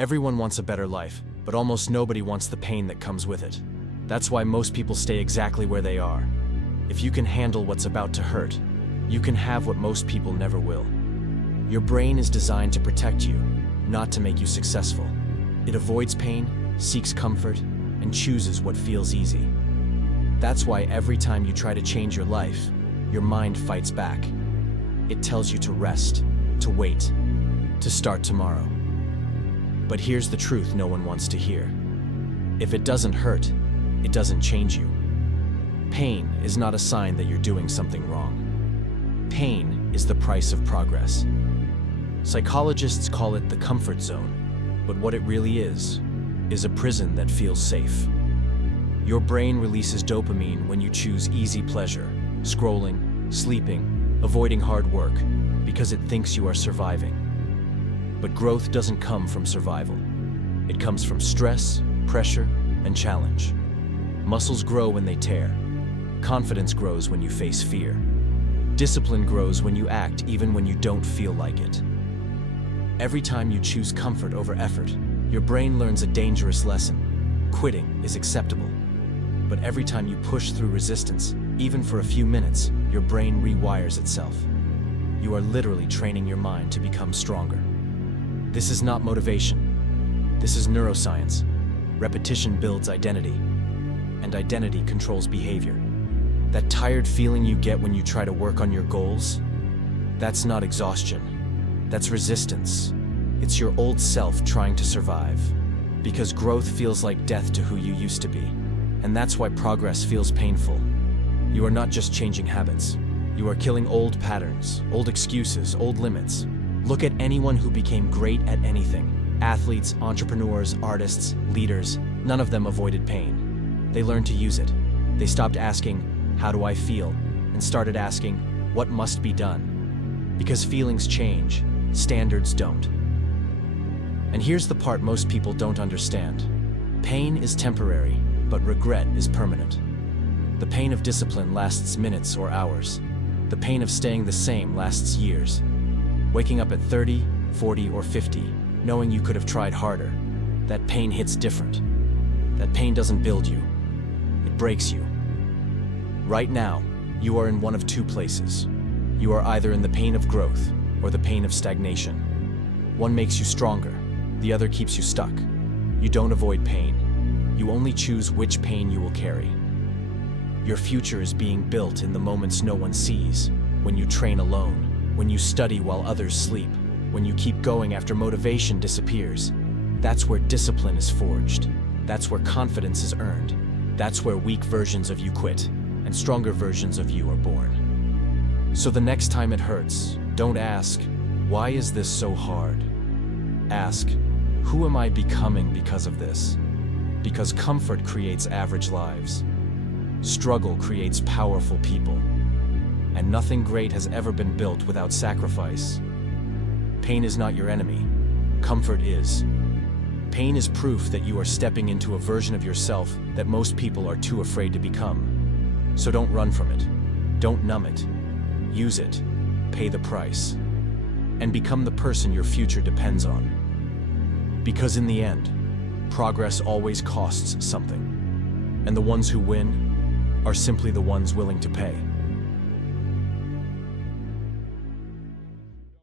Everyone wants a better life, but almost nobody wants the pain that comes with it. That's why most people stay exactly where they are. If you can handle what's about to hurt, you can have what most people never will. Your brain is designed to protect you, not to make you successful. It avoids pain, seeks comfort, and chooses what feels easy. That's why every time you try to change your life, your mind fights back. It tells you to rest, to wait, to start tomorrow. But here's the truth no one wants to hear. If it doesn't hurt, it doesn't change you. Pain is not a sign that you're doing something wrong. Pain is the price of progress. Psychologists call it the comfort zone, but what it really is a prison that feels safe. Your brain releases dopamine when you choose easy pleasure, scrolling, sleeping, avoiding hard work, because it thinks you are surviving. But growth doesn't come from survival. It comes from stress, pressure, and challenge. Muscles grow when they tear. Confidence grows when you face fear. Discipline grows when you act even when you don't feel like it. Every time you choose comfort over effort, your brain learns a dangerous lesson. Quitting is acceptable. But every time you push through resistance, even for a few minutes, your brain rewires itself. You are literally training your mind to become stronger. This is not motivation. This is neuroscience. Repetition builds identity, and identity controls behavior. That tired feeling you get when you try to work on your goals, that's not exhaustion. That's resistance. It's your old self trying to survive. Because growth feels like death to who you used to be. And that's why progress feels painful. You are not just changing habits. You are killing old patterns, old excuses, old limits. Look at anyone who became great at anything. Athletes, entrepreneurs, artists, leaders, none of them avoided pain. They learned to use it. They stopped asking, "How do I feel?" and started asking, "What must be done?" Because feelings change, standards don't. And here's the part most people don't understand. Pain is temporary, but regret is permanent. The pain of discipline lasts minutes or hours. The pain of staying the same lasts years. Waking up at 30, 40, or 50, knowing you could have tried harder, that pain hits different. That pain doesn't build you, it breaks you. Right now, you are in one of two places. You are either in the pain of growth or the pain of stagnation. One makes you stronger, the other keeps you stuck. You don't avoid pain. You only choose which pain you will carry. Your future is being built in the moments no one sees, when you train alone, when you study while others sleep, when you keep going after motivation disappears. That's where discipline is forged. That's where confidence is earned. That's where weak versions of you quit, and stronger versions of you are born. So the next time it hurts, don't ask, "Why is this so hard?" Ask, "Who am I becoming because of this?" Because comfort creates average lives. Struggle creates powerful people. And nothing great has ever been built without sacrifice. Pain is not your enemy. Comfort is. Pain is proof that you are stepping into a version of yourself that most people are too afraid to become. So don't run from it. Don't numb it. Use it. Pay the price. And become the person your future depends on. Because in the end, progress always costs something. And the ones who win are simply the ones willing to pay.